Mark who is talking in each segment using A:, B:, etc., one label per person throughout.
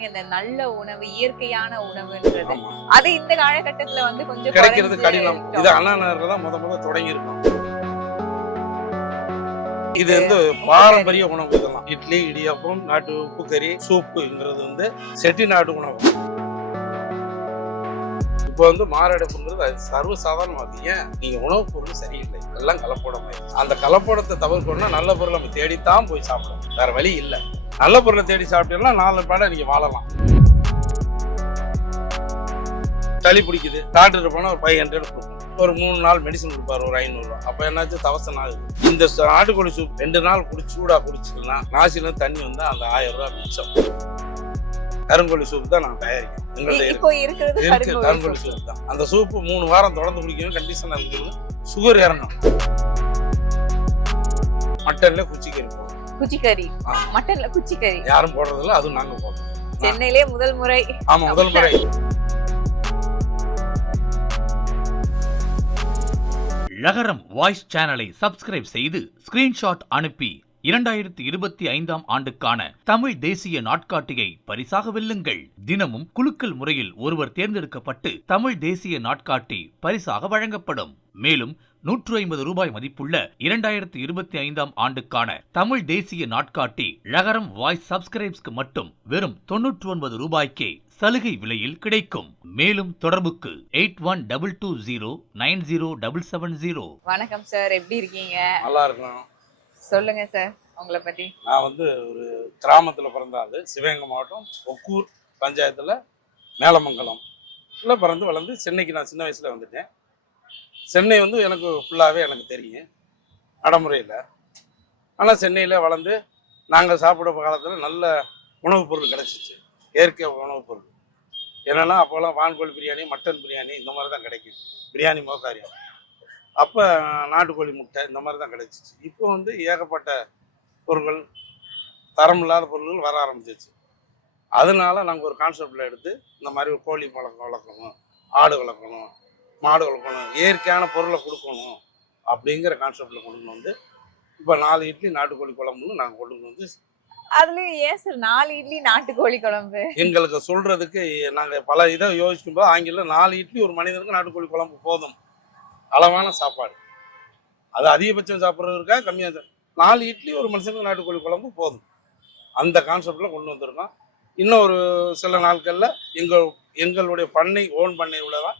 A: சொன்னீங்க இந்த நல்ல உணவு இயற்கையான உணவுன்றது. அது இந்த காலகட்டத்துல வந்து கொஞ்சம்
B: கிடைக்கிறது கடினம். இது அண்ணா தான் முத முத தொடங்கி இருக்கும் இது வந்து பாரம்பரிய உணவு இதெல்லாம். இட்லி இடியாப்பம் நாட்டு உப்பு கறி சூப்புங்கிறது வந்து செட்டிநாடு உணவு. இப்போ வந்து மாரடைப்புங்கிறது அது சர்வசாதாரணமாகுது ஏன்? நீங்க உணவுப் பொருள் சரியில்லை. எல்லாம் கலப்படமே. அந்த கலப்படத்தை தவிர்க்கணும்னா நல்ல பொருள் நம்ம தேடித்தான் போய் சாப்பிடணும். வேற வழி இல்லை. நல்ல பொருளை தேடி சாப்பிட்டீங்கன்னா நாலு பாடம் நீங்க வாழலாம். சளி பிடிக்குது. டாக்டர் போனால் ஒரு ஃபைவ் ஹண்ட்ரட் கொடுக்கும். ஒரு மூணு நாள் மெடிசன் கொடுப்பாரு ஒரு ஐநூறுரூவா அப்போ என்னாச்சு? தவசம் ஆகுது இந்த நாட்டுக்கோழி சூப் ரெண்டு நாள் குடிச்சு சூடாக குடிச்சிக்கலாம் நாசில தண்ணி வந்து அந்த ஆயிரம் ரூபாய் மிச்சம். கருங்கோழி சூப் தான் நான் தயாரிக்கிறேன். எங்கள்ட்ட
A: இ-
B: இருக்கு.
A: கருங்கோழி.
B: சூப் தான். அந்த சூப்பு மூணு வாரம் தொடர்ந்து குடிக்கணும். கண்டிஷன் இருக்குது சுகர் இறங்கும் மட்டன்ல குச்சிக்கறி போடும்
A: குச்சிக்கறி. மட்டன்ல குச்சிக்கறி.
B: யாரும் போடுறதில்ல அதுவும் நாங்க போடுறோம்.
A: சென்னையிலே முதல் முறை.
B: ஆமா முதல் முறை.
C: லகரம் வாய்ஸ் சேனலை சப்ஸ்கிரைப் செய்து ஸ்கிரீன்ஷாட் அனுப்பி இரண்டாயிரத்தி இருபத்தி ஐந்தாம் ஆண்டுக்கான தமிழ் தேசிய நாட்காட்டியை பரிசாக வெல்லுங்கள் தினமும் குலுக்கல் முறையில் ஒருவர் தேர்ந்தெடுக்கப்பட்டு தமிழ் தேசிய நாட்காட்டி பரிசாக வழங்கப்படும். மேலும் நூற்று ஐம்பது ரூபாய் மதிப்புள்ள இரண்டாயிரத்தி இருபத்தி ஐந்தாம் ஆண்டுக்கான தமிழ் தேசிய நாட்காட்டி லகரம் வாய்ஸ் சப்ஸ்கிரைப்ஸ்க்கு மட்டும் வெறும் தொன்னூற்று ஒன்பது ரூபாய்க்கே சலுகை விலையில் கிடைக்கும். மேலும் தொடர்புக்கு eight one double two zero nine zero double seven zero.
A: வணக்கம் சார் எப்படி இருக்கீங்க?
B: நல்லா இருக்கும்
A: சொல்லுங்க சார் உங்களை பத்தி.
B: நான் வந்து ஒரு கிராமத்தில் பிறந்தாது சிவகங்கை மாவட்டம் ஒக்கூர் பஞ்சாயத்தில் மேலமங்கலம் பிறந்து வளர்ந்து சென்னைக்கு நான் சின்ன வயசில் வந்துட்டேன். சென்னை வந்து எனக்கு ஃபுல்லாகவே எனக்கு தெரியும் நடைமுறையில். ஆனால் சென்னையில் வளர்ந்து நாங்கள் சாப்பிட காலத்தில் நல்ல உணவுப் பொருள் கிடச்சிச்சு. இயற்கை உணவுப் பொருள். என்னென்னா அப்போல்லாம் வான்கோழி பிரியாணி மட்டன் பிரியாணி இந்த மாதிரி தான் கிடைக்கும். பிரியாணி மோகாரியம் அப்போ நாட்டுக்கோழி முட்டை இந்த மாதிரி தான் கிடைச்சிச்சு. இப்போ வந்து ஏகப்பட்ட பொருட்கள் தரம் இல்லாத பொருட்கள் வர ஆரம்பிச்சிச்சு அதனால நாங்கள் ஒரு கான்செப்டில் எடுத்து இந்த மாதிரி ஒரு கோழி வளர்க்க வளர்க்கணும் ஆடு வளர்க்கணும் மாடு வளர்க்கணும் இயற்கையான பொருளை கொடுக்கணும் அப்படிங்கிற கான்செப்டில் கொண்டு வந்து இப்போ நாலு இட்லி நாட்டுக்கோழி குழம்புன்னு நாங்கள் கொண்டு வந்து
A: அதுலயும் ஏன் சார் நாலு இட்லி நாட்டுக்கோழி குழம்பு?
B: எங்களுக்கு சொல்கிறதுக்கு நாங்கள் பல இதை யோசிக்கும் போது ஆங்கிலம் நாலு இட்லி ஒரு மனிதனுக்கு நாட்டுக்கோழி குழம்பு போதும். அளவான சாப்பாடு. அது அதிகபட்சம் சாப்பிட்றதுக்கா கம்மியாக நாலு இட்லி ஒரு மனுஷனுக்கு நாட்டுக்கோழி குழம்பு போதும். அந்த கான்செப்டில் கொண்டு வந்திருக்கோம். இன்னும் ஒரு சில நாட்களில் எங்கள் எங்களுடைய பண்ணை ஓன் பண்ணை உள்ளதான்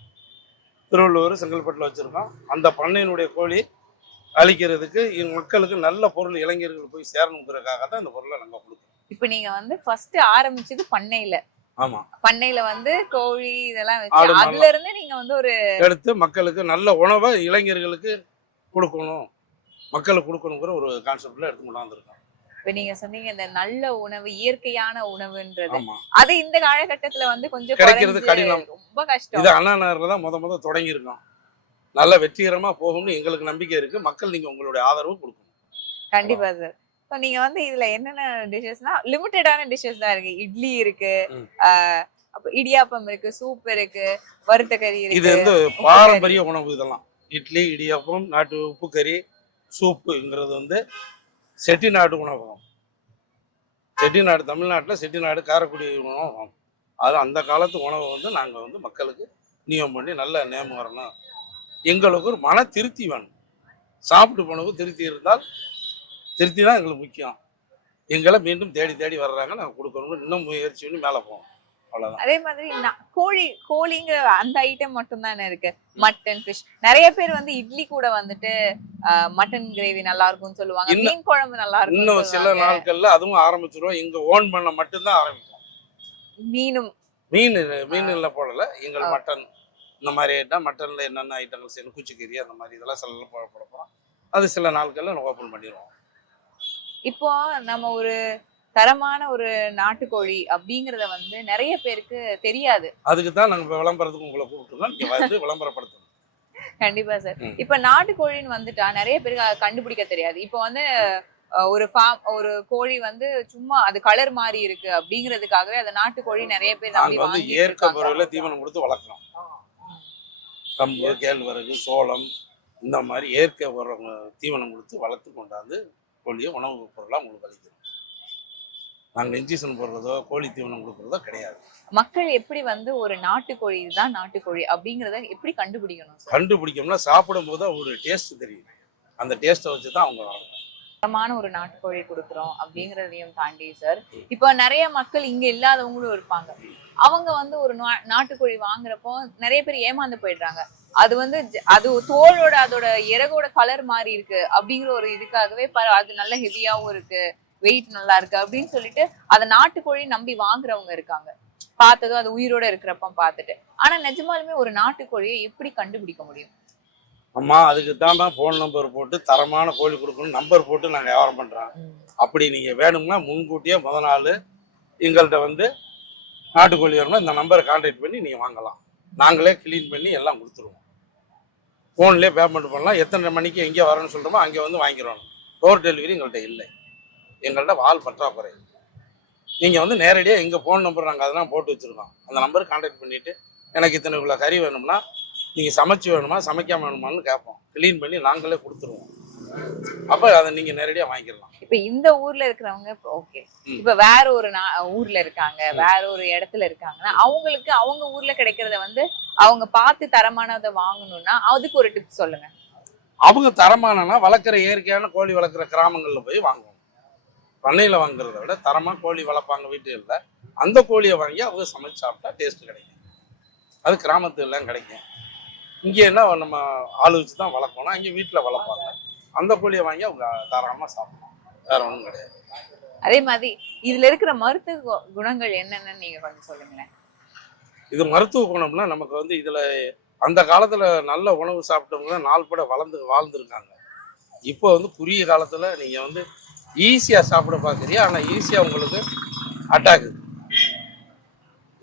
B: திருவள்ளூர் செங்கல்பட்டில் வச்சுருக்கோம். அந்த பண்ணையினுடைய கோழி அழிக்கிறதுக்கு மக்களுக்கு நல்ல பொருள் இளைஞர்கள் போய் சேரணுங்கிறதுக்காக தான் இந்த பொருளை நாங்கள் கொடுக்குறோம்.
A: இப்போ நீங்கள் வந்து ஃபஸ்ட்டு ஆரம்பிச்சது பண்ணையில். பண்ணையில வந்து கோழி இதெல்லாம் வச்சு. அதுல இருந்து நீங்க வந்து ஒரு
B: எடுத்து மக்களுக்கு நல்ல உணவை இளைஞர்களுக்கு கொடுக்கணும். மக்களுக்கு கொடுக்கணுங்கிற ஒரு கான்செப்ட்ல எடுத்து கொண்டாந்துருக்கோம்
A: இப்ப நீங்க சொன்னீங்க இந்த நல்ல உணவு இயற்கையான உணவுன்றது. அது இந்த காலகட்டத்துல வந்து கொஞ்சம்
B: கிடைக்கிறது கடினம்.
A: ரொம்ப கஷ்டம்.
B: இது அண்ணா நகர்ல தான் முத முத தொடங்கியிருக்கோம். நல்ல வெற்றிகரமா போகும்னு எங்களுக்கு நம்பிக்கை இருக்கு. மக்கள் நீங்க உங்களுடைய ஆதரவு கொடுக்கணும்.
A: கண்டிப்பா சார். So, நீங்க வந்து இதுல என்னென்ன டிஷ்ஷஸ்னா லிமிட்டடான டிஷ்ஷஸ் தான் இருக்கு. இட்லி இருக்கு அப்ப இடியாப்பம் இருக்கு சூப் இருக்கு வறுத்த கறி
B: இது வந்து பாரம்பரிய உணவு இதெல்லாம். இட்லி இடியாப்பம் நாட்டு உப்பு கறி சூப்புங்கிறது வந்து செட்டிநாடு உணவகம். செட்டிநாடு தமிழ்நாட்டில் செட்டிநாடு காரைக்குடி உணவகம். அது அந்த காலத்து உணவை வந்து நாங்கள் வந்து மக்களுக்கு நியமம் பண்ணி நல்ல நேம் வரணும் எங்களுக்கு ஒரு மன திருப்தி வேணும். சாப்பிட்டு போனவுக்கு திருப்தி இருந்தால் திருப்தி தான் எங்களுக்கு முக்கியம். எங்களை மீண்டும் தேடி தேடி வர்றாங்க. நாங்கள் கொடுக்கணும்னு இன்னும் முயற்சி பண்ணி மேலே போவோம். அவ்வளோதான்
A: அதே மாதிரி கோழி கோழிங்கிற அந்த ஐட்டம் மட்டும் தானே இருக்கு. மட்டன் ஃபிஷ் நிறைய பேர் வந்து இட்லி கூட வந்துட்டு மட்டன் கிரேவி நல்லா இருக்கும்னு சொல்லுவாங்க. மீன் குழம்பு நல்லா
B: இன்னும் சில
A: இருக்கும்
B: நாட்கள்ல அதுவும் ஆரம்பிச்சிருவோம் இங்க ஓன் பண்ண மட்டும்தான் ஆரம்பிக்கும்.
A: மீனும்.
B: மீன் மீன்ல போடல. எங்கள். மட்டன் இந்த மாதிரி ஐட்டம் மட்டன்ல என்னென்ன ஐட்டங்கள் செய்யணும் குச்சிக்கறி அந்த மாதிரி இதெல்லாம் சில போட போறோம். அது சில நாட்கள்ல ஓப்பன் பண்ணிடுவோம்.
A: இப்போ நம்ம ஒரு தரமான ஒரு நாட்டுக்கோழி அப்படிங்கறத வந்து நிறைய பேருக்கு தெரியாது.
B: அதுக்கு தான் நாங்க விளம்பரத்துக்கு உங்களை கூப்பிட்டுருக்கோம் நீங்க வந்து விளம்பரப்படுத்தணும்.
A: கண்டிப்பா சார். இப்ப நாட்டுக்கோழின்னு வந்துட்டா நிறைய பேருக்கு கண்டுபிடிக்க தெரியாது. இப்போ வந்து ஒரு ஃபார்ம் ஒரு கோழி வந்து சும்மா அது கலர் மாறி இருக்கு அப்படிங்கிறதுக்காகவே அந்த நாட்டுக்கோழி நிறைய பேர் நம்பி
B: வந்து
A: இருக்காங்க.
B: முறையில தீவனம் கொடுத்து வளர்க்குறோம். கம்பு கேழ்வரகு சோளம் இந்த மாதிரி இயற்கை உரம் தீவனம் கொடுத்து வளர்த்து கொண்டாந்து கோழியை உணவு பொருளாக உங்களுக்கு அளிக்கிறோம் நாங்கள் இன்ஜெக்ஷன் போடுறதோ கோழி தீவனம் கொடுக்குறதோ கிடையாது.
A: மக்கள் எப்படி வந்து ஒரு நாட்டுக்கோழி இதுதான் நாட்டுக்கோழி அப்படிங்கறத எப்படி கண்டுபிடிக்கணும்
B: கண்டுபிடிக்கணும்னா சாப்பிடும்போது அவங்களுடைய டேஸ்ட் தெரியும். அந்த டேஸ்ட்டை வச்சு தான் அவங்க.
A: தரமான ஒரு நாட்டுக்கோழி கொடுக்குறோம் அப்படிங்கறதையும் தாண்டி சார். இப்போ நிறைய மக்கள் இங்க இல்லாதவங்களும் இருப்பாங்க. அவங்க வந்து ஒரு நாட்டுக்கோழி வாங்குறப்போ நிறைய பேர் ஏமாந்து போயிடுறாங்க. அது வந்து அது தோலோட அதோட இறகோட கலர் மாறி இருக்கு. அப்படிங்கிற ஒரு இதுக்காகவே அது நல்ல ஹெவியாவும் இருக்கு. வெயிட் நல்லா இருக்கு அப்படின்னு சொல்லிட்டு அதை நாட்டுக்கோழி நம்பி வாங்குறவங்க இருக்காங்க. பார்த்ததும் அது உயிரோட இருக்கிறப்ப பார்த்துட்டு. ஆனா நிஜமாலுமே ஒரு நாட்டுக்கோழியை எப்படி கண்டுபிடிக்க முடியும்?
B: அம்மா அதுக்கு தான் ஃபோன் நம்பர் போட்டு தரமான கோழி கொடுக்கணும் நம்பர் போட்டு நாங்கள் வியாபாரம் பண்ணுறோம் அப்படி நீங்கள் வேணும்னா முன்கூட்டியே முத நாள் எங்கள்கிட்ட வந்து நாட்டுக்கோழி வேணும்னா இந்த நம்பரை கான்டாக்ட் பண்ணி நீங்கள் வாங்கலாம். நாங்களே க்ளீன் பண்ணி எல்லாம் கொடுத்துருவோம். ஃபோன்லேயே பேமெண்ட் பண்ணலாம். எத்தனை மணிக்கு எங்கே வரணும்னு சொல்கிறோமோ அங்கே வந்து வாங்கிக்கிறோம். டோர் டெலிவரி எங்கள்கிட்ட இல்லை. எங்கள்கிட்ட வால் பற்றாக்குறை. நீங்கள் வந்து நேரடியாக எங்கள் ஃபோன் நம்பர் நாங்கள் அதெல்லாம் போட்டு வச்சுருக்கோம். அந்த நம்பருக்கு கான்டாக்ட் பண்ணிவிட்டு எனக்கு இத்தனை இவ்வளோ கறி வேணும்னா நீங்கள் சமைச்சு வேணுமா சமைக்காமல் வேணுமான்னு கேட்போம். க்ளீன் பண்ணி நாங்களே கொடுத்துருவோம். அப்போ அதை நீங்கள் நேரடியாக வாங்கிக்கலாம்
A: இப்ப இந்த ஊர்ல இருக்கிறவங்க ஓகே. இப்ப வேற ஒரு நா- ஊர்ல இருக்காங்க வேற ஒரு இடத்துல இருக்காங்கன்னா அவங்களுக்கு அவங்க ஊர்ல கிடைக்கிறத வந்து அவங்க பார்த்து தரமானதை வாங்கணும்னா அதுக்கு ஒரு டிப்ஸ் சொல்லுங்க.
B: அவங்க தரமானனா வளர்க்குற இயற்கையான கோழி வளர்க்குற கிராமங்களில் போய் வாங்குவோம் பண்ணையில் வாங்குறத விட தரமாக கோழி வளர்ப்பாங்க வீட்டுகளில் அந்த கோழியை வாங்கி அவங்க சமைச்சு சாப்பிட்டா டேஸ்ட் கிடைக்கும். அது கிராமத்துலாம் கிடைக்கும். இங்கே என்ன நம்ம ஆள் வச்சு தான் வளர்க்கணும். அங்கே வீட்டில் வளர்ப்பாங்க. அந்த கோழியை வாங்கி அவங்க தாராளமாக சாப்பிடலாம். வேற ஒன்றும் கிடையாது.
A: அதே மாதிரி இதுல இருக்கிற மருத்துவ குணங்கள் என்னன்னு நீங்க கொஞ்சம் சொல்லுங்களேன்.
B: இது மருத்துவ குணம்னா நமக்கு வந்து இதில் அந்த காலத்தில் நல்ல உணவு சாப்பிட்டவங்க தான் நாள் பட வளர்ந்து வாழ்ந்துருக்காங்க. இப்போ வந்து குறுகிய காலத்தில் நீங்கள் வந்து ஈஸியாக சாப்பிட பார்க்குறீங்க ஆனால் ஈஸியாக உங்களுக்கு அட்டாக்கு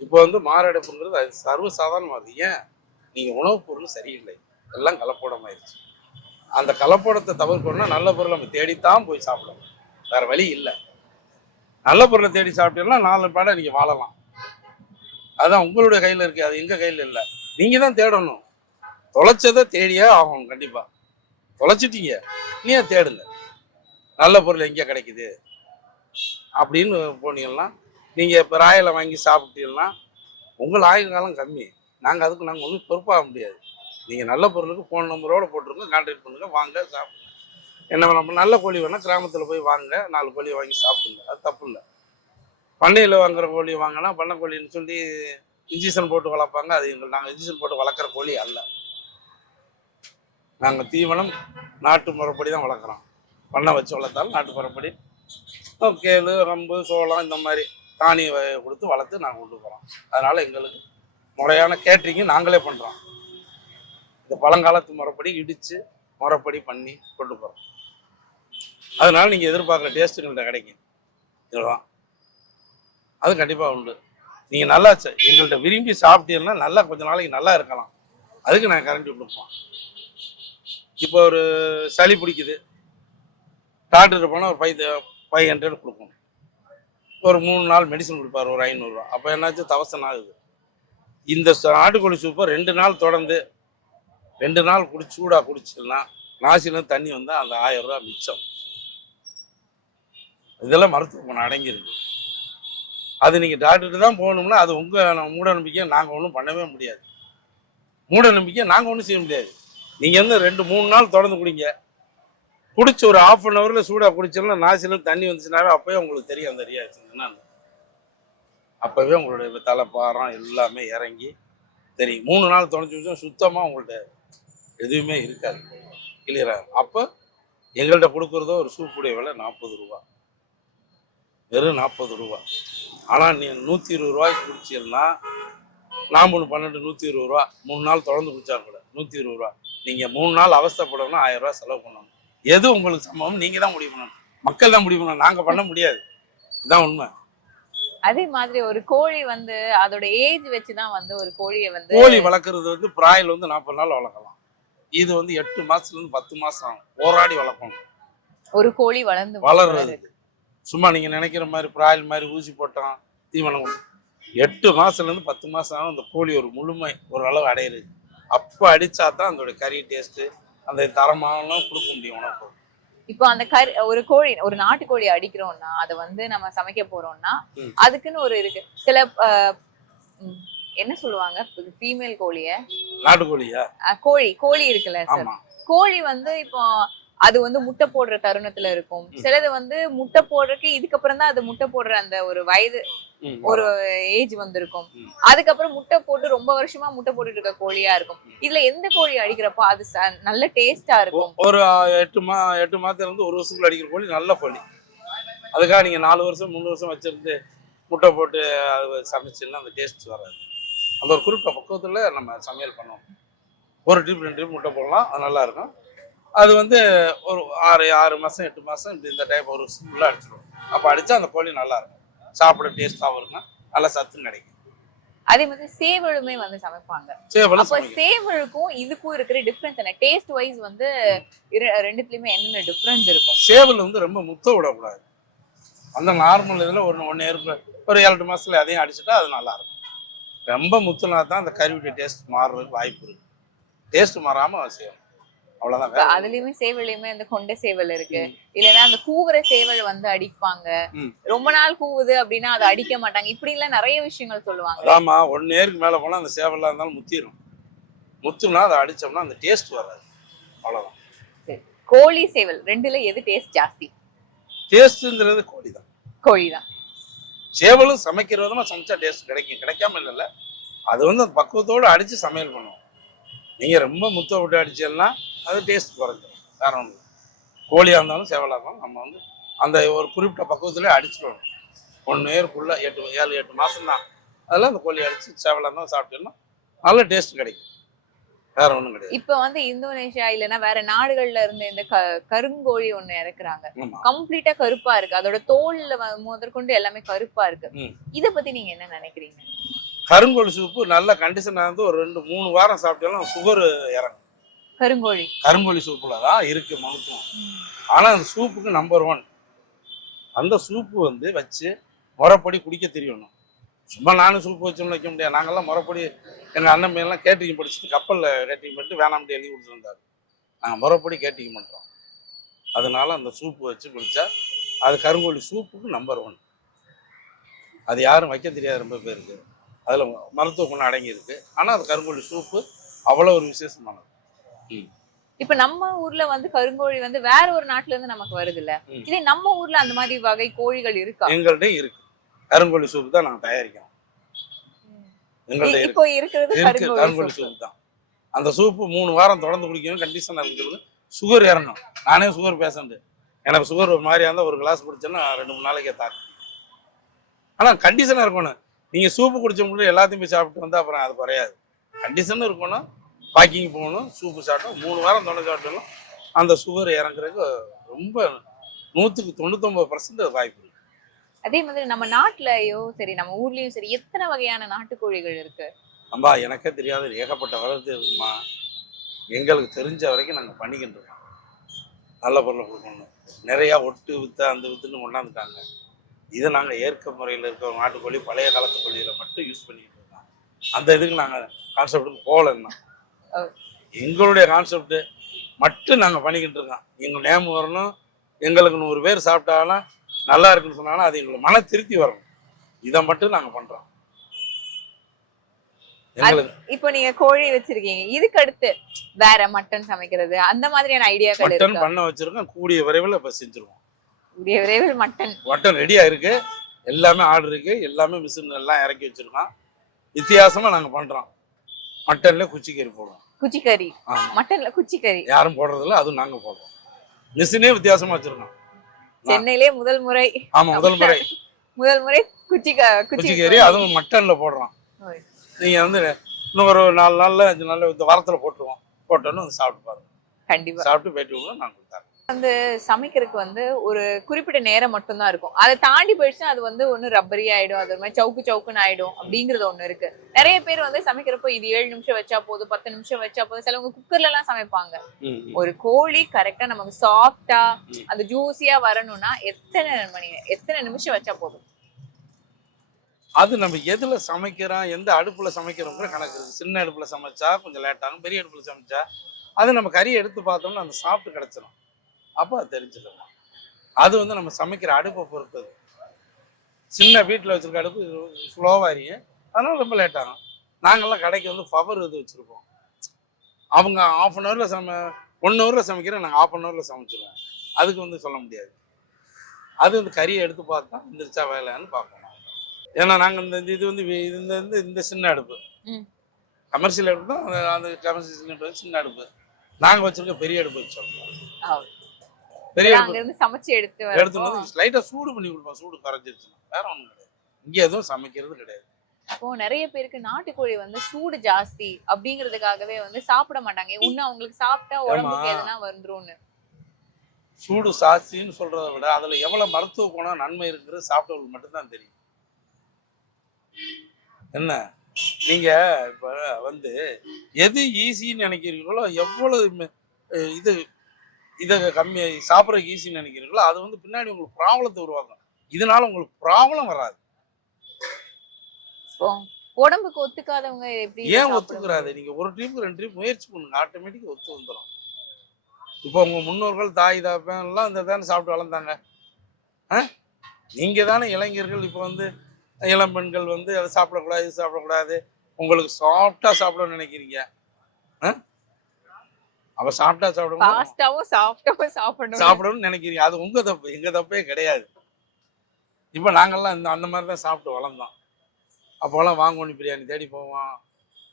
B: இப்போ வந்து மாரடைப்புங்கிறது அது சர்வசாதாரணமாகுது ஏன்? நீங்கள் உணவுப் பொருள் சரியில்லை. எல்லாம் கலப்படமாயிருச்சு. அந்த கலப்படத்தை தவிர்க்கணும்னா நல்ல பொருளை நம்ம தேடித்தான் போய் சாப்பிடணும். வேற வழி இல்லை. நல்ல பொருளை தேடி சாப்பிட்டீங்கன்னா நாலு பாடம் நீங்கள் வாழலாம். அதுதான் உங்களுடைய கையில் இருக்கு அது எங்கள் கையில் இல்லை. நீங்கள் தான் தேடணும். தொலைச்சதை தேடியே ஆகணும் கண்டிப்பாக தொலைச்சிட்டீங்க நீயே தேடுங்க நல்ல பொருள் எங்கே கிடைக்குது? அப்படின்னு போனீங்கன்னா நீங்கள் இப்போ ராயலை வாங்கி சாப்பிட்டீங்கன்னா உங்கள் ஆயுள் காலம் கம்மி. நாங்கள் அதுக்கு நாங்கள் ஒன்றும் பொறுப்பாக முடியாது. நீங்கள் நல்ல பொருளுக்கு ஃபோன் நம்பரோடு போட்டுருங்க கான்டாக்ட் பண்ணுங்கள் வாங்க சாப்பிடுங்க. என்ன நம்ம நல்ல கோழி வேணால் கிராமத்தில் போய் வாங்க நாலு கோழி வாங்கி சாப்பிடுங்க. அது தப்பு இல்லை. பண்ணையில் வாங்குற கோழி வாங்கினா பண்ணை கோழின்னு சொல்லி இன்ஜெக்ஷன் போட்டு வளர்ப்பாங்க. அது எங்கள் நாங்கள் இன்ஜெக்ஷன் போட்டு வளர்க்குற கோழி அல்ல. நாங்கள் தீவனம் நாட்டு முறைப்படி தான் வளர்க்குறோம். பண்ணை வச்சு வளர்த்தாலும் நாட்டு முறைப்படி. கேளு கம்பு சோளம் இந்த மாதிரி தானிய கொடுத்து வளர்த்து நாங்கள் கொண்டு போகிறோம் அதனால் எங்களுக்கு முறையான கேட்ரிங்கு நாங்களே பண்ணுறோம் இந்த பழங்காலத்து முறைப்படி இடித்து முறைப்படி பண்ணி கொண்டு போகிறோம் அதனால் நீங்கள் எதிர்பார்க்குற டேஸ்ட் எங்கள்கிட்ட கிடைக்கும். இதுதான் அது கண்டிப்பாக உண்டு. நீங்கள் நல்லா எங்கள்கிட்ட விரும்பி சாப்பிட்டீங்கன்னா நல்லா கொஞ்ச நாளைக்கு நல்லா இருக்கலாம். அதுக்கு நான் கரண்டி கொடுப்போம். இப்போ ஒரு சளி பிடிக்குது. டாக்டர் போனால் ஒரு ஃபைவ் ஃபைவ் ஹண்ட்ரட் கொடுக்கணும். ஒரு மூணு நாள் மெடிசன் கொடுப்பார் ஒரு ஐநூறுரூவா அப்போ என்னாச்சு? தவசன் ஆகுது. இந்த நாட்டுக்கோழி சூப்பை ரெண்டு நாள் தொடர்ந்து ரெண்டு நாள் குடிச்சு சூடாக குடிச்சிடலாம். நாசிலும் தண்ணி வந்தால் அந்த ஆயிரம் ரூபா மிச்சம். இதெல்லாம் மருத்துவ குணம் அடங்கியிருக்கு. அது நீங்கள் டாக்டர்கிட்ட தான் போகணும்னா அது உங்கள் மூட நம்பிக்கையை நாங்கள் ஒன்றும் பண்ணவே முடியாது. மூட நம்பிக்கையை நாங்கள் ஒன்றும் செய்ய முடியாது. நீங்கள் வந்து ரெண்டு மூணு நாள் தொடர்ந்து குடிங்க. குடிச்சு ஒரு ஆஃப் அன் ஹவரில் சூடாக குடிச்சிடலாம். நாசிலும் தண்ணி வந்துச்சுனாவே அப்போயே உங்களுக்கு தெரியும் அந்த ரியாக்ஷன் என்னன்னு அப்போவே உங்களுடைய தலைப்பாரம் எல்லாமே இறங்கி தெரியும். மூணு நாள் தொடஞ்சி வச்சோம் சுத்தமாக உங்கள்கிட்ட எதுவுமே இருக்காது. கிளியராக அப்போ எங்கள்கிட்ட கொடுக்குறதோ ஒரு சூப்புடைய விலை நாற்பது ரூபா. வெறும் நாற்பது ரூபா. ஆனால் நீ நூற்றி இருபது ரூபாய்க்கு குடிச்சீங்கன்னா நாம பன்னெண்டு நூற்றி இருபது ரூபா. மூணு நாள் தொடர்ந்து குடிச்சா கூட நூற்றி இருபது ரூபா. நீங்கள் மூணு நாள் அவஸ்தைப்படணும்னா ஆயிரம் ரூபா செலவு பண்ணணும். எது உங்களுக்கு சம்பவம்? நீங்கள் தான் முடிவு பண்ணணும். மக்கள் தான் முடிவு பண்ணணும். நாங்கள் பண்ண முடியாது. இதுதான் உண்மை.
A: அதே மாதிரி ஒரு கோழி வந்து அதோட ஏஜ் வச்சுதான் வந்து ஒரு கோழியை வந்து
B: கோழி வளர்க்குறது வந்து பிராயில் வந்து நாற்பது நாள் வளர்க்கலாம். இது வந்து எட்டு மாசத்துலேருந்து பத்து மாதம் ஆகும். போராடி வளர்க்கணும்.
A: ஒரு கோழி வளர்ந்து
B: வளர்றதுக்கு சும்மா நீங்கள் நினைக்கிற மாதிரி பிராயில் மாதிரி ஊசி போட்டோம் தீவனம் எட்டு மாசத்துலேருந்து பத்து மாதம் ஆகும் அந்த கோழி ஒரு முழுமை ஒரு அளவு அடையிறது. அப்போ அடித்தா தான் அதோட கறி டேஸ்ட்டு அந்த தரமானலாம் கொடுக்க முடியும் உனக்கு
A: இப்போ அந்த கறி ஒரு கோழி ஒரு நாட்டுக்கோழி அடிக்கிறோம்னா அதை வந்து நம்ம சமைக்க போறோம்னா. அதுக்குன்னு ஒரு இருக்கு. சில என்ன சொல்லுவாங்க? ஃபீமேல் கோழிய?
B: நாட்டுக்கோழியா?
A: கோழி கோழி இருக்குல்ல சார். கோழி வந்து இப்போ அது வந்து முட்டை போடுற தருணத்துல இருக்கும். சிலது வந்து முட்டை போடுறதுக்கு இதுக்கப்புறம் தான் அது முட்டை போடுற அந்த ஒரு வயது ஒரு ஏஜ் வந்திருக்கும். அதுக்கப்புறம் முட்டை போட்டு ரொம்ப வருஷமா முட்டை போட்டுட்டு இருக்க கோழியா இருக்கும். இதுல எந்த கோழி அடிக்கிறப்போ அது நல்ல டேஸ்டா இருக்கும்.
B: ஒரு எட்டு மா எட்டு மாதத்துல இருந்து ஒரு வருஷத்துக்குள்ள அடிக்கிற கோழி நல்ல கோழி. அதுக்காக நீங்க நாலு வருஷம் மூணு வருஷம் வச்சிருந்து முட்டை போட்டு அது சமைச்சுன்னா அந்த டேஸ்ட் வராது. அந்த ஒரு குறிப்பிட்ட பக்குவத்தில் நம்ம சமையல் பண்ணுவோம். ஒரு டிப் ரெண்டு டிப் முட்டை போடலாம். அது நல்லா இருக்கும். அது வந்து ஒரு ஆறு ஆறு மாதம் எட்டு மாதம் இப்படி இந்த டைப் ஒரு வருஷத்துக்குள்ள அடிச்சிடுவோம் அப்போ அடித்தா அந்த கோழி நல்லா இருக்கும். சாப்பிட டேஸ்ட்டாகவும் இருக்கும். நல்ல சத்து கிடைக்கும்.
A: அதே மாதிரி சேவலுமே வந்து சமைப்பாங்க. அப்ப சேவலுக்கும் இதுக்கும் இருக்கிற டிஃபரன்ஸ் என்ன? டேஸ்ட் வைஸ் வந்து ரெண்டுத்துலயுமே என்னென்ன டிஃபரன்ஸ் இருக்கும்?
B: சேவல் வந்து ரொம்ப முத்த விடக்கூடாது. அந்த நார்மல் இதில் ஒன்று ஒன்று ஏற்ப ஒரு ஏழு மாதத்துல அதையும் அடிச்சுட்டா அது நல்லா இருக்கும். ரொம்ப முத்துனா தான் அந்த கருவிட்டு டேஸ்ட் மாறுறதுக்கு வாய்ப்பு இருக்கு. டேஸ்ட் மாறாமல் செய்யணும் வேற
A: அதுலயுமே சேவல்லையுமே அந்த கொண்ட சேவல் இருக்கு. இல்லைன்னா அந்த கூவுற சேவல் வந்து அடிப்பாங்க. ரொம்ப நாள் கூவுது அப்படின்னா அதை அடிக்க மாட்டாங்க. இப்படி எல்லாம் நிறைய விஷயங்கள் சொல்லுவாங்க.
B: அதாம்மா ஒன் நேருக்கு மேலே போனால் அந்த சேவலாக இருந்தாலும் முத்திரும். முத்துனா அதை அடிச்சோம்னா அந்த டேஸ்ட் வராது. அவ்வளோதான்
A: கோழி சேவல் ரெண்டுல எது டேஸ்ட் ஜாஸ்தி?
B: டேஸ்ட்டுங்கிறது கோழி தான்
A: கோழி தான்
B: சேவலும் சமைக்கிற விதமாக சமைச்சா டேஸ்ட் கிடைக்கும். கிடைக்காம இல்லைல்ல. அது வந்து அந்த பக்குவத்தோடு அடித்து சமையல் பண்ணுவோம். நீங்கள் ரொம்ப முத்த விட்டு அடிச்சீங்கன்னா அது டேஸ்ட் குறைஞ்சிடும் வேற ஒன்றும் இல்லை. கோழியாக இருந்தாலும் சேவலாக இருந்தாலும் நம்ம வந்து அந்த ஒரு குறிப்பிட்ட பக்குவத்திலே அடிச்சிடணும் ஒன்று ஏருக்குள்ளே எட்டு ஏழு எட்டு மாதம் தான் அதில் அந்த கோழி அடித்து சேவலாக இருந்தாலும் சாப்பிட்டோம்னா நல்ல டேஸ்ட் கிடைக்கும். வேற ஒன்றும் கிடையாது.
A: இப்ப வந்து இந்தோனேஷியா இல்லைன்னா வேற நாடுகள்ல இருந்து இந்த கருங்கோழி ஒண்ணு இறக்குறாங்க. கம்ப்ளீட்டா கருப்பா இருக்கு. அதோட தோல்ல முதற்கொண்டு எல்லாமே கருப்பா இருக்கு. இத பத்தி நீங்க என்ன நினைக்கிறீங்க?
B: கருங்கோழி சூப்பு நல்ல கண்டிஷனாக இருந்து ஒரு ரெண்டு மூணு வாரம் சாப்பிட்டாலும் சுகர் இறங்கும்.
A: கருங்கோழி.
B: கருங்கோழி சூப்பில் தான் இருக்குது மருத்துவம் ஆனால் அந்த சூப்புக்கு நம்பர் ஒன் அந்த சூப்பு வந்து வச்சு முறைப்படி குடிக்க தெரியணும். சும்மா நானும் சூப்பு வச்சோம்னு வைக்க முடியாது. நாங்கெல்லாம் முறைப்படி எங்கள் அண்ணன் பையன்லாம் கேட்டரிங் படிச்சுட்டு கப்பலில் கேட்டரிங் பண்ணிட்டு வேணாம்ட்டு எழுதி கொடுத்துருந்தாரு. நாங்கள் முறைப்படி கேட்டரிங் பண்ணுறோம் அதனால அந்த சூப்பு வச்சு குடித்தா அது கருங்கோழி சூப்புக்கு நம்பர் ஒன் அது யாரும் வைக்க தெரியாது ரொம்ப பேருக்கு. அதில் மருத்துவ குணம் அடங்கியிருக்கு. ஆனால் அது கருங்கோழி சூப்பு அவ்வளோ ஒரு விசேஷமானது.
A: இப்ப நம்ம ஊர்ல வந்து கருங்கோழி வந்து வேற ஒரு நாட்டுல இருந்து நமக்கு வருது இல்ல. இதே நம்ம ஊர்ல அந்த மாதிரி வகை கோழிகள் இருக்கா?
B: எங்கள்கிட்டயும் இருக்கு. கருங்கோழி சூப்பு தான் நாங்கள் தயாரிக்கிறோம். எங்கள்கிட்ட இருக்கு.
A: இப்போ இருக்கிறது
B: இருக்கு
A: கருங்கோழி. சூப்பு.
B: தான். அந்த சூப்பு மூணு வாரம் தொடர்ந்து குடிக்கணும். கண்டிஷனாக இருக்கிறது சுகர் இறங்கும் நானே சுகர் பேஷண்ட் எனக்கு சுகர் ஒரு மாதிரியா இருந்தால் ஒரு கிளாஸ் குடிச்சேன்னா ரெண்டு மூணு நாளைக்கே தாக்கும் ஆனால் கண்டிஷனாக இருக்கணும். நீங்கள் சூப்பு குடிச்ச முடியும் எல்லாத்தையும் போய் சாப்பிட்டு வந்தால் அப்புறம் அது குறையாது. கண்டிஷனும் இருக்கணும். வாக்கிங் போகணும் சூப்பு சாப்பிட்டோம் மூணு வாரம் தொடர்ந்து சாப்பிட்டோம்னா அந்த சுகர் இறங்குறதுக்கு ரொம்ப நூற்றுக்கு தொண்ணூத்தொம்பது பர்சன்ட் வாய்ப்பு
A: அதே மாதிரி நம்ம நாட்டுலயோ சரி நம்ம ஊர்லயும் சரி எத்தனை வகையான நாட்டுக்கோழிகள் இருக்கு?
B: அம்பா எனக்கே தெரியாத. ஏகப்பட்ட வளர்த்து இருக்குமா? எங்களுக்கு தெரிஞ்ச வரைக்கும் நாங்கள் பண்ணிக்கிட்டு இருக்கோம் நல்ல பொருளை கொடுக்கணும். நிறையா ஒட்டு வித்து அந்த வித்துன்னு கொண்டாந்துட்டாங்க. இதை நாங்கள் ஏற்க முறையில் இருக்க நாட்டுக்கோழி பழைய காலத்து கோழியில் மட்டும் யூஸ் பண்ணிக்கிட்டு இருக்கோம். அந்த இதுக்கு நாங்கள் கான்செப்டுக்கு போகல இன்னும்.
A: ஓ.
B: எங்களுடைய கான்செப்ட் மட்டும் நாங்கள் பண்ணிக்கிட்டு இருக்கோம் எங்கள் நேம் வரணும். எங்களுக்கு நூறு பேர் சாப்பிட்டாலும் நல்லா இருக்குன்னு சொன்னாலும் அது எங்களுக்கு மன திருப்தி வரணும். இதை மட்டும் நாங்கள் பண்ணுறோம் எங்களுக்கு
A: இப்போ நீங்க கோழி வச்சிருக்கீங்க. இதுக்கு அடுத்து வேற மட்டன் சமைக்கிறது அந்த மாதிரியான ஐடியாக்கள்
B: மட்டன் பண்ண வச்சிருக்கோம். கூடிய விரைவில் இப்போ செஞ்சுருவோம்.
A: கூடிய விரைவில் மட்டன்.
B: மட்டன் ரெடியாக இருக்கு எல்லாமே ஆர்டர் இருக்கு. எல்லாமே மிஷின் எல்லாம் இறக்கி வச்சிருக்கோம். வித்தியாசமாக நாங்கள் பண்ணுறோம் மட்டன்ல குச்சி கறி போடுவோம்.
A: குச்சி கறி
B: ஆமாம்
A: மட்டன்ல குச்சி கறி
B: யாரும் போடுறதில்ல அதுவும் நாங்கள் போடுறோம். மிஷினே வித்தியாசமாக வச்சிருக்கோம்.
A: சென்னையிலே முதல் முறை.
B: ஆமாம் முதல் முறை.
A: முதல் முறை குச்சி க-
B: குச்சி
A: குச்சி
B: கறி அதுவும் மட்டனில் போடுறோம்.
A: ஓய்.
B: நீங்கள் வந்து இன்னும் ஒரு நாலு நாளில் அஞ்சு நாளில் இந்த வாரத்தில் போட்டுருவோம். போட்டோன்னு வந்து சாப்பிட்டு பாருங்க.
A: கண்டிப்பா.
B: சாப்பிட்டு பேட்டி விடுவோம் நான் கொடுத்தாரு
A: சமைக்கிறதுக்கு வந்து ஒரு குறிப்பிட்ட நேரம் மட்டும்தான் இருக்கும். அதை தாண்டி போயிடுச்சுன்னா அது வந்து ஒண்ணு ரப்பரி ஆயிடும். அது ஒரு மாதிரி சவுக்கு சவுக்குன்னு ஆயிடும் அப்படிங்கிறது ஒண்ணு இருக்கு. நிறைய பேர் வந்து சமைக்கிறப்போ இது ஏழு நிமிஷம் வச்சா போதும் பத்து நிமிஷம் வச்சா போதும். சிலவங்க குக்கர்ல எல்லாம் சமைப்பாங்க. ஒரு கோழி கரெக்டா நமக்கு சாஃப்டா. அந்த ஜூஸியா வரணும்னா எத்தனை மணி எத்தனை நிமிஷம் வச்சா போதும்?
B: அது நம்ம எதுல சமைக்கிறோம் எந்த அடுப்புல சமைக்கிறோங்கிற கணக்கு இருக்கு. சின்ன அடுப்புல சமைச்சா கொஞ்சம் லேட் ஆகும் பெரிய அடுப்புல சமைச்சா அது நம்ம கறி எடுத்து பார்த்தோம்னா அந்த சாப்பிட்டு கிடச்சிரும். அப்போ அது தெரிஞ்சுக்கலாம் அது வந்து நம்ம சமைக்கிற அடுப்பை பொறுத்தது. சின்ன வீட்டில் வச்சிருக்க அடுப்பு ஸ்லோவாக எரியும். அதனால ரொம்ப லேட் ஆகும். நாங்கள்லாம் கடைக்கு வந்து பவர் இது வச்சுருப்போம். அவங்க ஆஃப் அன் ஹவரில் சம ஒன் ஹவரில் சமைக்கிறோம் நாங்கள் ஆஃப் அன் ஹவரில் சமைச்சிருவோம். அதுக்கு வந்து சொல்ல முடியாது. அது வந்து கறியை எடுத்து பார்த்தா இருந்துருச்சா வேலைன்னு பார்க்கணும் ஏன்னா நாங்கள் இந்த இந்த இது வந்து இது இந்த இந்த சின்ன அடுப்பு. கமர்ஷியல் அடுப்பு தான் அந்த கமர்ஷியல் சின்ன அடுப்பு நாங்கள் வச்சிருக்க பெரிய அடுப்பு வச்சிருக்கோம். பெரிய
A: அங்க இருந்து சமைச்சு எடுத்து
B: எடுத்து வந்து சூடு பண்ணி கொடுப்போம் சூடு குறைஞ்சிருச்சுன்னா. வேற ஒன்றும் கிடையாது. இங்கே எதுவும் சமைக்கிறது கிடையாது.
A: இப்போ நிறைய பேருக்கு நாட்டுக்கோழி வந்து சூடு ஜாஸ்தி அப்படிங்கிறதுக்காகவே வந்து சாப்பிட மாட்டாங்க. இன்னும் அவங்களுக்கு சாப்பிட்டா உடம்புக்கு. எதுனா வந்துரும்னு.
B: சூடு சாட்சின்னு சொல்றதை விட அதில் எவ்வளோ மருத்துவ குணம் நன்மை இருக்கிறது சாப்பிட்டவங்களுக்கு மட்டும்தான் தெரியும். என்ன? நீங்க இப்போ வந்து எது ஈஸின்னு நினைக்கிறீங்களோ எவ்வளவு இது இதை கம்மி சாப்பிட்றதுக்கு ஈஸின்னு நினைக்கிறீங்களோ அது வந்து பின்னாடி உங்களுக்கு ப்ராப்ளத்தை உருவாக்கும். இதனால உங்களுக்கு ப்ராப்ளம் வராது.
A: உடம்புக்கு ஒத்துக்காதவங்க எப்படி
B: ஏன் ஒத்துக்கிறாது? நீங்க ஒரு ட்ரிப் ரெண்டு ட்ரிப் முயற்சி பண்ணுங்க. ஆட்டோமேட்டிக்காக ஒத்து வந்துடும் இப்போ உங்க முன்னோர்கள் தாய் தாப்பன் எல்லாம் இந்த தானே சாப்பிட்டு வளர்ந்தாங்க. நீங்க தானே இளைஞர்கள் இப்போ வந்து இளம் பெண்கள் வந்து அதை சாப்பிடக்கூடாது சாப்பிடக்கூடாது. உங்களுக்கு சாப்பிட்டா சாப்பிடணும்னு நினைக்கிறீங்க. ஆ? அவ சாப்பிட்டா சாப்பிடணும்
A: ஃபாஸ்டாவும் சாஃப்டாவும் சாப்பிடணும்
B: சாப்பிடணும்னு நினைக்கிறீங்க. அது உங்க தப்பு. எங்க தப்பே கிடையாது. இப்போ நாங்கெல்லாம் இந்த அந்த மாதிரி தான் சாப்பிட்டு வளர்ந்தோம். அப்போல்லாம் வாங்கோனி பிரியாணி தேடி போவோம்.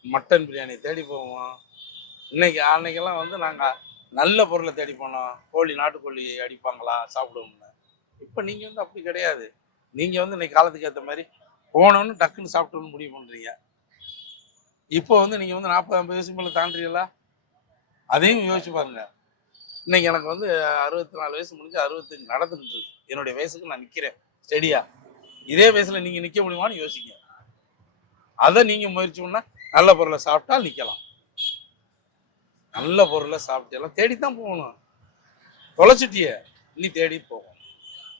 B: மட்டன் பிரியாணி தேடி போவோம். இன்னைக்கு அன்னைக்கெல்லாம் வந்து நாங்கள் நல்ல பொருளை தேடி போனோம். கோழி நாட்டுக்கோழி அடிப்பாங்களா? சாப்பிடுவோம்னு. இப்போ நீங்கள் வந்து அப்படி கிடையாது. நீங்கள் வந்து இன்னைக்கு காலத்துக்கு ஏற்ற மாதிரி போனோன்னு டக்குன்னு சாப்பிட்டோன்னு முடிவு பண்ணுறீங்க இப்போ வந்து நீங்கள் வந்து நாற்பது ஐம்பது வயசு மேலே தாண்டுறீங்களா அதையும் யோசிச்சு பாருங்க. இன்னைக்கு எனக்கு வந்து அறுபத்தி நாலு வயசு முடிஞ்சு அறுபத்தஞ்சு நடந்துட்டு இருக்கு. என்னுடைய வயசுக்கு நான் நிற்கிறேன் ஸ்டெடியா இதே வயசுல நீங்க நிக்க முடியுமான்னு யோசிங்க. அதை நீங்க முயற்சி பண்ணா நல்ல பொருளை சாப்பிட்டா நிக்கலாம். நல்ல பொருளை சாப்பிட்டெல்லாம் தேடித்தான் போகணும். தொலைச்சிட்டிய நீ தேடி போகும்.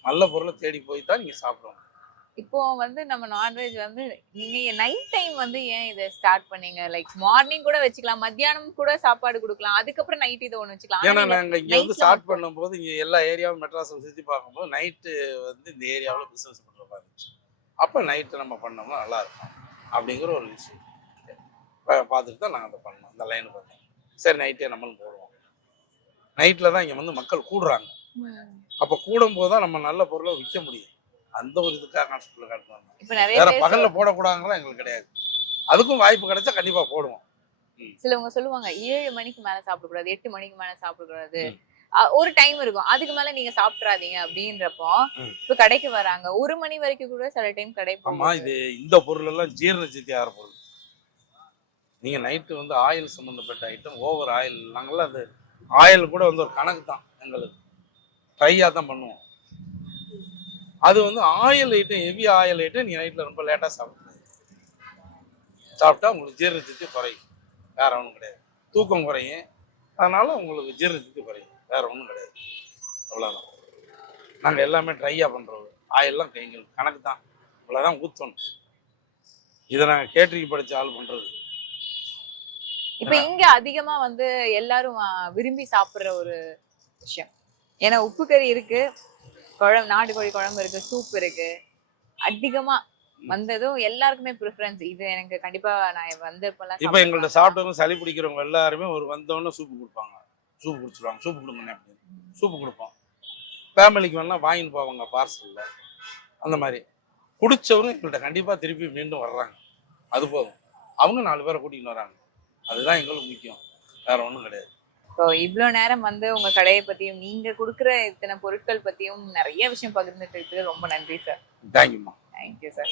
B: நல்ல பொருளை தேடி போய் தான் நீங்க சாப்பிடணும்.
A: இப்போ வந்து நம்ம நான்வெஜ் வந்து நீங்க நைட் டைம் வந்து ஏன் இதை ஸ்டார்ட் பண்ணீங்க? லைக் மார்னிங் கூட வச்சுக்கலாம் மத்தியானம் கூட சாப்பாடு கொடுக்கலாம் அதுக்கப்புறம் நைட் இதை ஒண்ணு வச்சுக்கலாம்.
B: ஏன்னா
A: ஆனா நீங்க
B: நாங்க இங்க வந்து ஸ்டார்ட். பண்ணும்போது இங்க எல்லா ஏரியாவும் மெட்ராஸை சுத்தி பார்க்கும்போது நைட்டு வந்து இந்த ஏரியாவில் பிசினஸ் பண்ற மாதிரி இருந்துச்சு. அப்ப நைட்டு நம்ம பண்ணோம்னா நல்லா இருக்கும் அப்படிங்கிற ஒரு விஷயம் பார்த்துட்டு தான் நாங்கள் அதை பண்ணோம் இந்த லைன் பார்த்தோம் சரி நைட்டே நம்மளும் போடுவோம். நைட்டில் தான் இங்கே வந்து மக்கள் கூடுறாங்க. அப்போ கூடும்போது தான் நம்ம நல்ல பொருளை விற்க முடியும். அந்த ஒரு இதுக்காக கான்செப்டில் காட்டுவாங்க
A: இப்ப நிறைய
B: வேற பகல்ல போடக்கூடாதுலாம் எங்களுக்கு கிடையாது. அதுக்கும் வாய்ப்பு கிடைச்சா கண்டிப்பா போடுவோம்.
A: சிலவங்க சொல்லுவாங்க ஏழு மணிக்கு மேல சாப்பிடக்கூடாது எட்டு மணிக்கு மேல சாப்பிடக்கூடாது. ஒரு டைம் இருக்கும். அதுக்கு மேல நீங்க சாப்பிட்றாதீங்க அப்படின்றப்போ. இப்ப கடைக்கு வராங்க. ஒரு மணி வரைக்கும் கூட சில டைம் கடை
B: ஆமா இது இந்த பொருள் எல்லாம் ஜீரண சக்தி ஆகிற பொருள். நீங்க நைட்டு வந்து ஆயில் சம்மந்தப்பட்ட ஐட்டம் ஓவர் ஆயில் நாங்களாம் அது ஆயில் கூட வந்து ஒரு கணக்கு தான் எங்களுக்கு. ட்ரையாக தான் பண்ணுவோம். அது வந்து oil item heavy oil item நீங்க நைட்டில் ரொம்ப லேட்டாக சாப்பிடணும் சாப்பிட்டா உங்களுக்கு ஜீரண சக்தி குறையும். வேற ஒன்றும் கிடையாது. தூக்கம் குறையும். அதனால உங்களுக்கு ஜீரண சக்தி குறையும். வேற ஒன்றும் கிடையாது. அவ்வளோதான் நாங்கள் எல்லாமே ட்ரையாக பண்ணுறோம் ஆயிலெலாம் எங்களுக்கு கணக்கு தான். இவ்வளோதான் ஊற்றணும் இதை நாங்கள் கேட்டரிங் படித்த ஆள் பண்ணுறது
A: இப்ப இங்க அதிகமா வந்து எல்லாரும் விரும்பி சாப்பிடுற ஒரு விஷயம். ஏன்னா உப்பு கறி இருக்கு. குழம்பு நாட்டுக்கோழி குழம்பு இருக்கு சூப் இருக்கு. அதிகமா வந்ததும் எல்லாருக்குமே ப்ரிஃபரன்ஸ் இது எனக்கு கண்டிப்பா நான் வந்தப்பெல்லாம்
B: இப்போ எங்கள்கிட்ட சாப்பிட்டவங்க சளி பிடிக்கிறவங்க எல்லாருமே ஒரு வந்தோடனே சூப்பு கொடுப்பாங்க. சூப்பு குடிச்சிருவாங்க. சூப்பு கொடுங்கண்ணே அப்படின்னு. சூப்பு கொடுப்போம். ஃபேமிலிக்கு வேணா வாங்கிட்டு போவாங்க பார்சலில் அந்த மாதிரி. குடிச்சவரும் எங்கள்கிட்ட கண்டிப்பாக திருப்பி மீண்டும் வர்றாங்க. அது போதும். அவங்க நாலு பேரை கூட்டிகிட்டு வராங்க அதுதான் எங்களுக்கு முக்கியம். வேற ஒன்றும் கிடையாது.
A: இப்போ இவ்வளோ நேரம் வந்து உங்க கடையை பத்தியும் நீங்க கொடுக்குற இத்தனை பொருட்கள் பத்தியும் நிறைய விஷயம் பகிர்ந்துட்டு ரொம்ப நன்றி சார்.
B: தேங்க்யூம்மா
A: தேங்க்யூ சார்